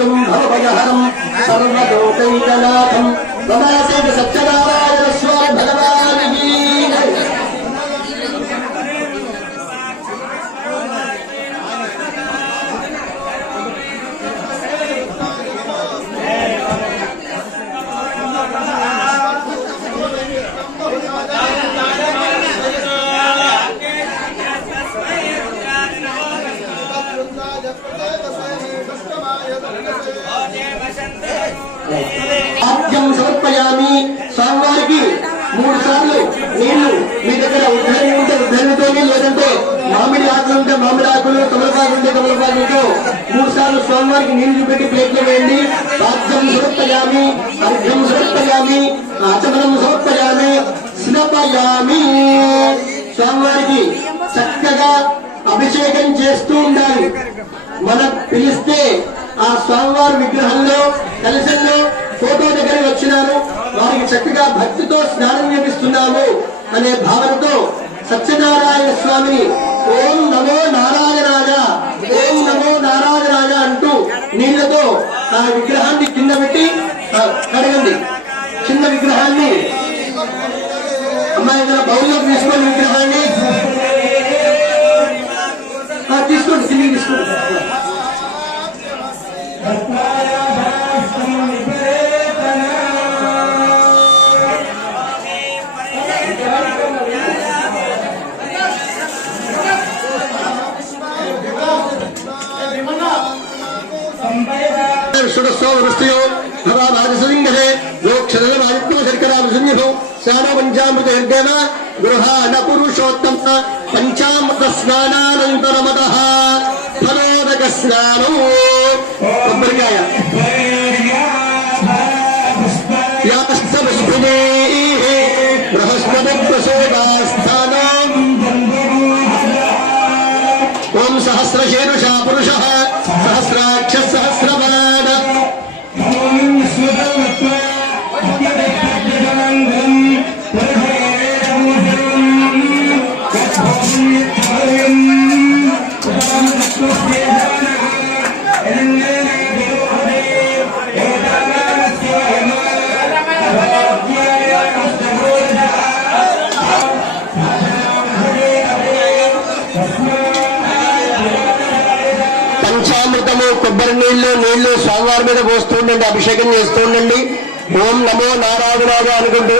విష్ణుం భవభయహరం సర్వలోకైకనాథం నమాసేన సత్యనారాయణ స్వామి భగవానికి ఆద్యం సమర్పయామి. స్వామివారికి మూడు సార్లు నీళ్ళు మీ దగ్గర ఉద్ధరణ ఉంటే ఉద్ధరణతోని లేదంటే మామిడి ఆకులు ఉంటే మామిడి ఆకులు తమలపాకు ఉంటే తమలపాకులతో మూడు సార్లు స్వామివారికి నీళ్ళు చూపెట్టి ప్లేట్లో వేయండి. ఆద్యం సమర్పయామి. అర్ఘ్యం సమర్పయామి. ఆచమనం సమర్పయామి. శిలపయామి స్వామివారికి చక్కగా అభిషేకం చేస్తూ ఉండాలి. మనం పిలిస్తే ఆ స్వామివారి విగ్రహంలో కలశంలో ఫోటో దగ్గర వచ్చినారు వారికి చక్కగా భక్తితో స్నానం చేపిస్తున్నాము అనే భావనతో సత్యనారాయణ స్వామిని ఓం నమో నారాయణాయ ఓం నమో నారాయణాయ అంటూ నీళ్ళతో ఆ విగ్రహాన్ని కింద పెట్టి కడగండి. చిన్న విగ్రహాన్ని. అమ్మాయి గల బౌల్లో తీసుకోండి విగ్రహాన్ని. తీసుకోండి కిందికి తీసుకోండి. షుడస్సోదృష్టయో భవా రాజసలింగరే లోక్షదల వాయుత్వ శర్కరామసన్నిభో స్నాన పంచామృత హృదయన గృహాణ పురుషోత్తమ. పంచామృత స్నానానంతరమద ఫలోదక స్నానం. కొబ్బరికాయ ఉండండి అభిషేకం చేస్తూ ఉండండి ఓం నమో నారాయణాయ అనుకుంటూ.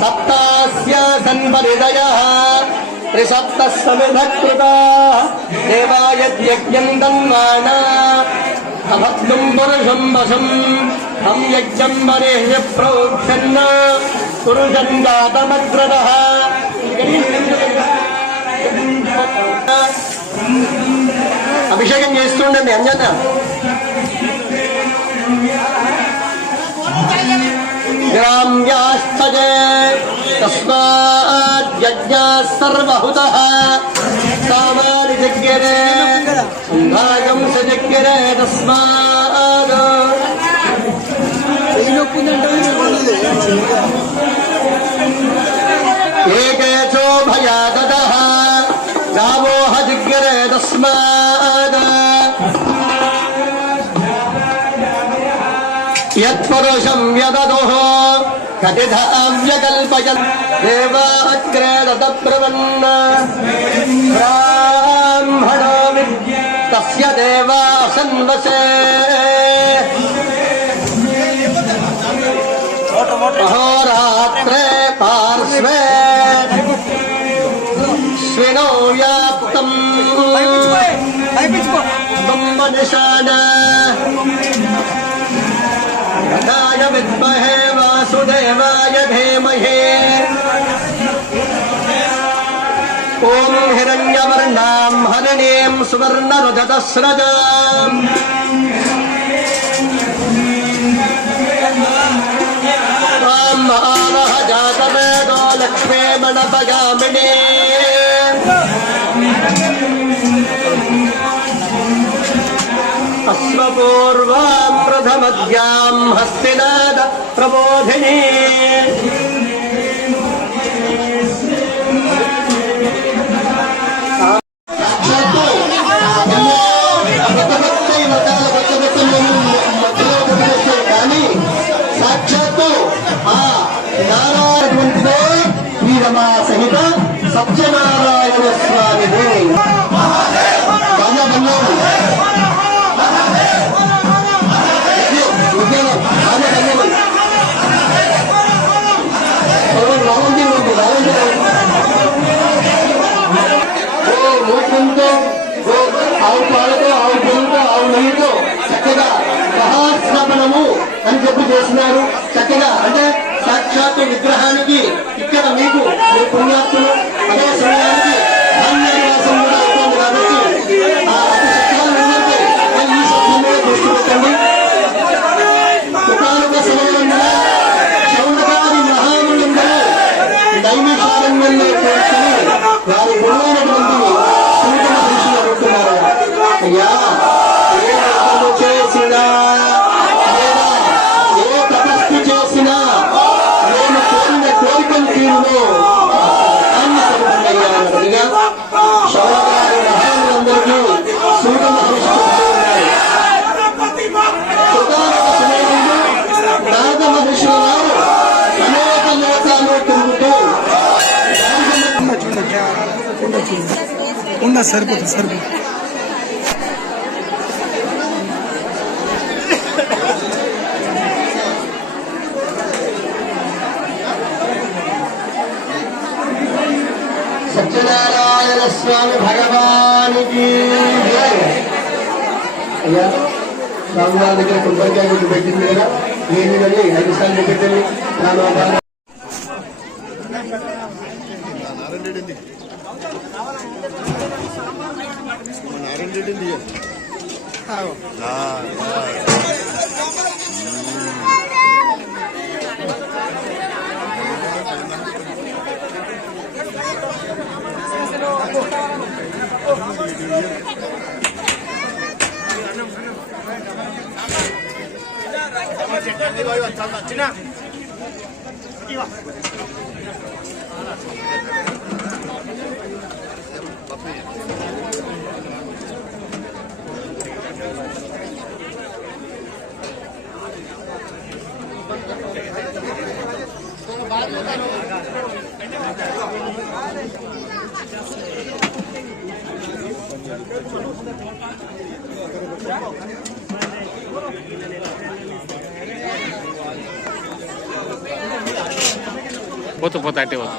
సప్తాస్య సన్పరిదయ త్రిసప్త సమిధ కృత దేవాయజ్ఞం దన్వాణ అభక్తుం పురుషం వశం హం యజ్ఞం వరేహ్య ప్రోక్షన్న పురుషం అభిషేకం చేస్తుండండి అంజన్న. గ్రామ్యాస్థజే తస్మాజ్ఞాः సర్వహుతः. కామాని జగ్యరే సంభాగం స జగ్యరే తస్మాద్ ఏకేచో భయాదదः గావోహ జిగ్యరే తస్మాద్ యత్పురుషం యదదుః కటిధావ్యకల్పయన్ దేవాగ్రే దత ప్రవన్న బ్రాహ్మణో విద్య తస్య अहोरात्रे पार्श्वे शृणोयाप्तम् बम्बनिषाद गदाय विद्महे वासुदेवाय धीमहे। ॐ हिरण्यवर्णां हरिणीं सुवर्णरुदस्रजाम् लक्ष्मीमणपगामिने प्रथम प्रथमद्यां हस्तिनाद प्रबोधिनी। ఆవు పాలతో ఆవు పొలతో ఆవు నెయ్యితో చక్కగా మహాస్థాపనము అని చెప్పి చేస్తున్నారు. చక్కగా అంటే సాక్షాత్తు విగ్రహానికి ఇక్కడ మీకు మీ పుణ్యాత్తులు అదే సమయానికి ఉండ సరిపోతుంది సరిపోతుంది సత్యనారాయణ స్వామి భగవానికి జై. అయ్యా స్వామివారి దగ్గర కొబ్బరికాయ గుడ్డు పెట్టింది కదా ఏమి కానీ ఐదు సార్లు बाद में పోతూ పోతా అట్టే పోతా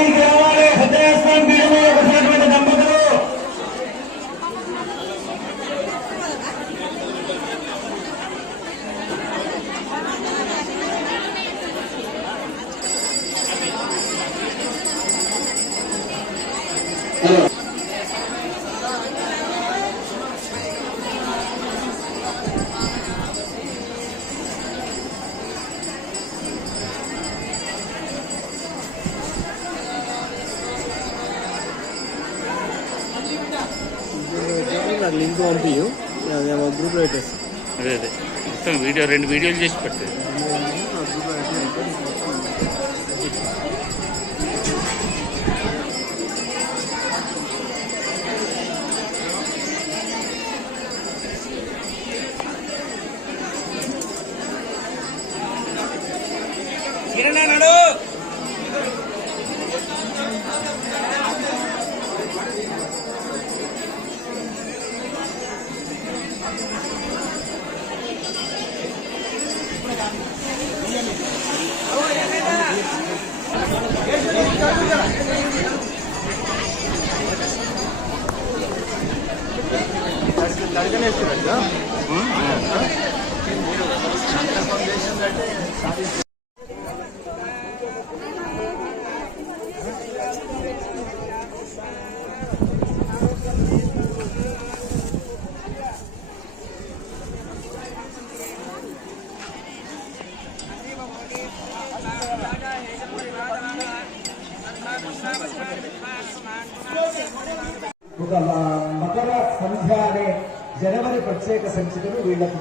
Amen. నాకు లింక్ పంపించు గ్రూప్లో పెట్టేస్తాను అదే అదే. మొత్తం వీడియో రెండు వీడియోలు చేసి పెట్టేది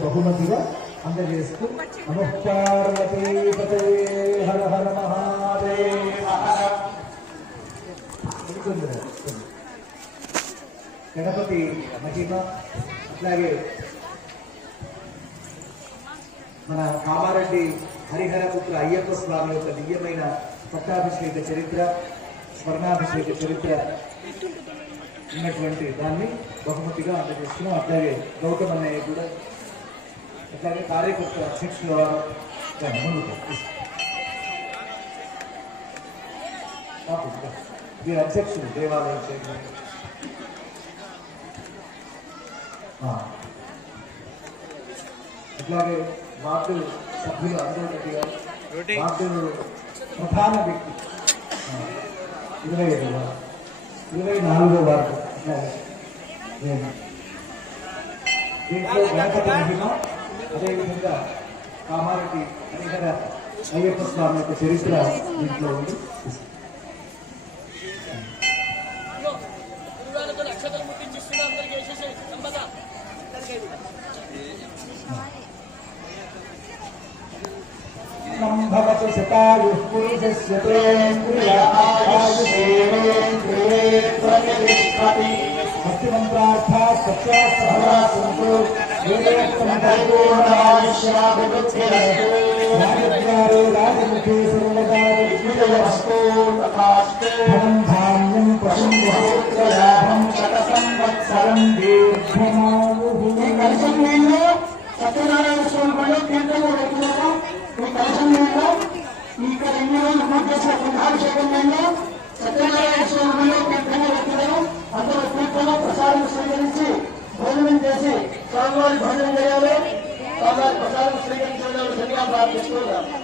బహుమతిగా అందజేస్తూ నమః పార్వతీపతే హర హర మహాదేవ గణపతి మహిమ అట్లాగే మన కామారెడ్డి హరిహరపుత్ర అయ్యప్ప స్వామి యొక్క దివ్యమైన పట్టాభిషేక చరిత్ర స్వర్ణాభిషేక చరిత్ర ఉన్నటువంటి దాన్ని బహుమతిగా అందజేస్తున్నాం. అట్లాగే గౌతమ్ అన్నయ్య కూడా అట్లాగే కార్యకర్త అధ్యక్షుల వారు రండి, ముందుకు. బాపు, రా. వీరు అధ్యక్షులు దేవాలయం చైర్మన్ ఆ. అట్లాగే వార్డు సభ్యులు అందరూ రెడ్డి గారు వార్డు ప్రధాన వ్యక్తి ఆ. ఇరవై ఐదు వార్డు ఇరవై నాలుగో వార్డు అట్లాగే నేను. దీంట్లో గణపతి మహిమ అదేవిధంగా కామారెడ్డి హరిహర అయ్యప్ప స్వామి యొక్క చరిత్ర దీంట్లో ఉంది భవతు శతాయు పురుషస్య తేంద్రియాయుషేంద్రియే ప్రతిష్టతి భక్తిమంత్రార్థాత్ సత్యాస్త్రహరాసంతు వేదోక్తం సత్యనారాయణ స్వామి వాళ్ళు తీర్థంలో ఈ కలశం నీళ్ళు ఇక్కడ ఇన్ని రోజులు పూజ చేసిన కుంభాభిషేకం సత్యనారాయణ స్వామి వాళ్ళు తీర్థంలో भजन गया में कामराज प्रसाद श्रीगंज चौदह सनिया साहब स्कूल का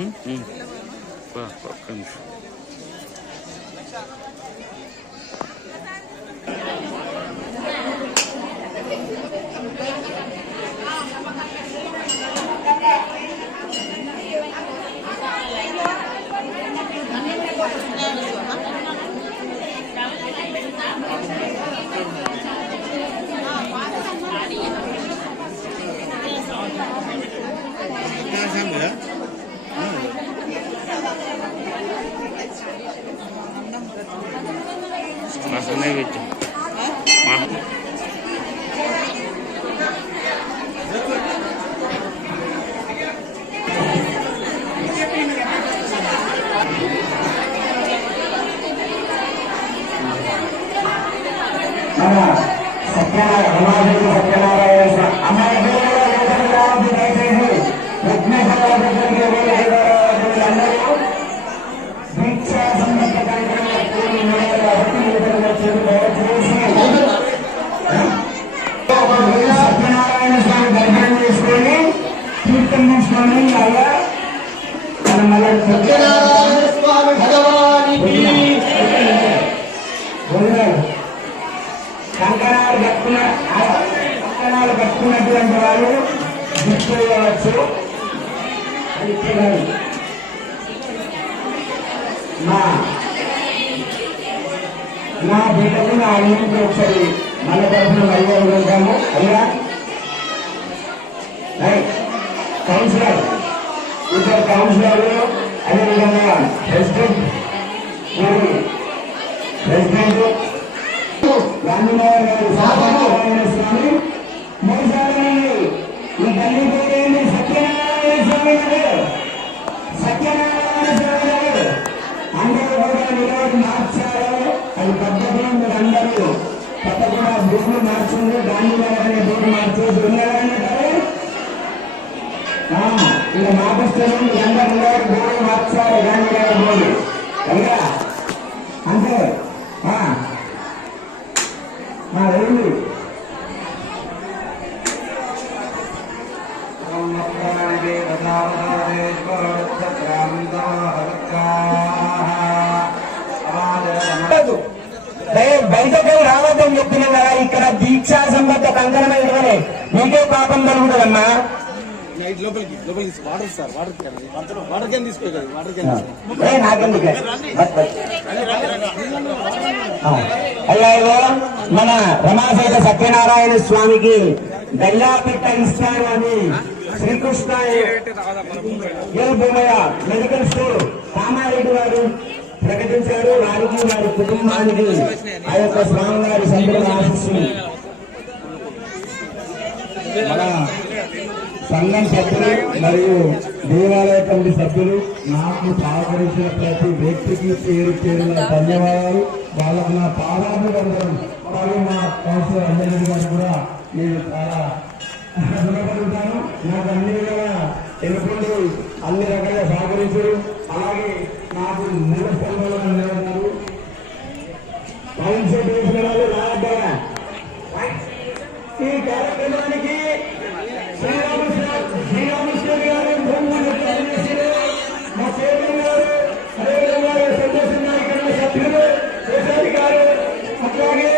Hum? Hum. Pá, pá, canos. మా మన సత్యనారాయణ రమాదేవి సత్యనారాయణ స్వామి అమ్మాయి ఎవరు ఎవరు రావద్దు దయచేసి విఘ్నేశ్వర దగ్గరికి ఎవరు ఎవరు అందరూ దీక్షా సంబంధ కార్యక్రమాలు పూర్తి ఉన్నాయి కాబట్టి ఇతరులు వచ్చేది దయచేసి సత్యనారాయణ స్వామి దర్శనం చేసుకొని కీర్తన తీసుకొని అలా మనం మళ్ళీ సత్యనారాయణ స్వామి భగవానికి భోజనాలు కంకణాలు కట్టుకున్న కంకణాలు కట్టుకున్నటువంటి అది పిల్లలు మా నా బిడ్డకు నా అన్నింటికి ఒకసారి మన తరఫున అయ్యా వెళ్తాము అయ్యా కౌన్సిలర్లు అదేవిధంగా ప్రెసిడెంట్ ప్రెసిడెంట్ గాంధీనగర్ గారి సత్యనారాయణ స్వామి మూడు ఈ గల్లీ పేరేంటి సత్యనారాయణ స్వామి గారు సత్యనారాయణ స్వామి గారు అందరూ కూడా ఈరోజు మార్చారు అది పద్ధతి మీరు అందరూ తప్పకుండా భూమి మార్చింది గాంధీ నగర్ అనే భూమి మార్చేసి ఉన్నారని மற்றும் எந்த நிலை மற்ற இடங்களை క్యాన్ వాటర్ క్యాన్ అయ్యా మన రమాసేత సత్యనారాయణ స్వామికి బెల్లాపిట్ట ఇస్తాను అని శ్రీకృష్ణ భూమయ్య మెడికల్ స్టోర్ కామారెడ్డి గారు ప్రకటించారు. వారికి వారి కుటుంబానికి ఆ యొక్క స్వామివారి సంపూర్ణ ఆశిస్తుంది సంఘం సభ్యులు మరియు దేవాలయ కమిటీ సభ్యులు నాకు సహకరించిన ప్రతి వ్యక్తికి పేరు పేరున ధన్యవాదాలు. వాళ్ళకు నా పాదాభివందనం. అలాగే మా కౌన్సిలర్ అంజలి గారు కూడా నేను చాలా రుణపడుతాను. నాకు అన్ని విధాలా ఎన్నుకుంటూ అన్ని రకాలుగా సహకరించారు అలాగే నాకు మూల స్తంభంలో నిలబడ్డారు కౌన్సిల్ ఈ కార్యక్రమం శ్రీరామకృష్ణ శ్రీరామకృష్ణ గారు భూములు చేశారు మా చైర్మన్ గారు అదేవిధంగా సంతోష్ నాయకుల సభ్యులు శేషాది గారు అట్లాగే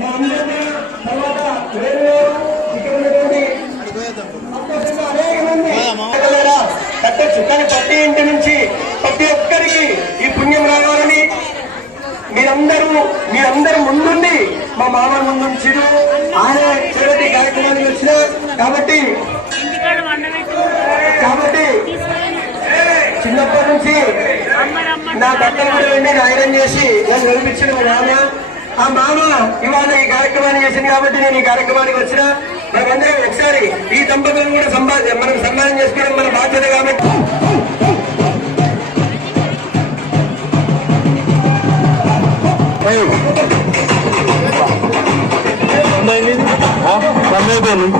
మా అందరినీ తర్వాత వేరు వేరు ఇక్కడ ఉన్నటువంటి సంతోషంగా అనేక మంది కట్టచ్చు కానీ ప్రతి ఇంటి నుంచి ప్రతి ఒక్కరికి ఈ పుణ్యం రావాలని మీరందరూ ముందుండి మా మామ ముందుంచి ఆయన చివరి కార్యక్రమానికి వచ్చిన కాబట్టి కాబట్టి చిన్నప్పటి నుంచి నా బట్టలు కూడా ఐరన్ చేసి నన్ను నడిపించిన మా నాన్న ఆ మామ ఇవాళ ఈ కార్యక్రమాన్ని చేసింది కాబట్టి నేను ఈ కార్యక్రమానికి వచ్చిన. మనమందరం ఒకసారి ఈ దంపతులను కూడా సంపాద మనం సన్మానం చేసుకోవడం మన బాధ్యత కాబట్టి. Ha? Sen ne benim?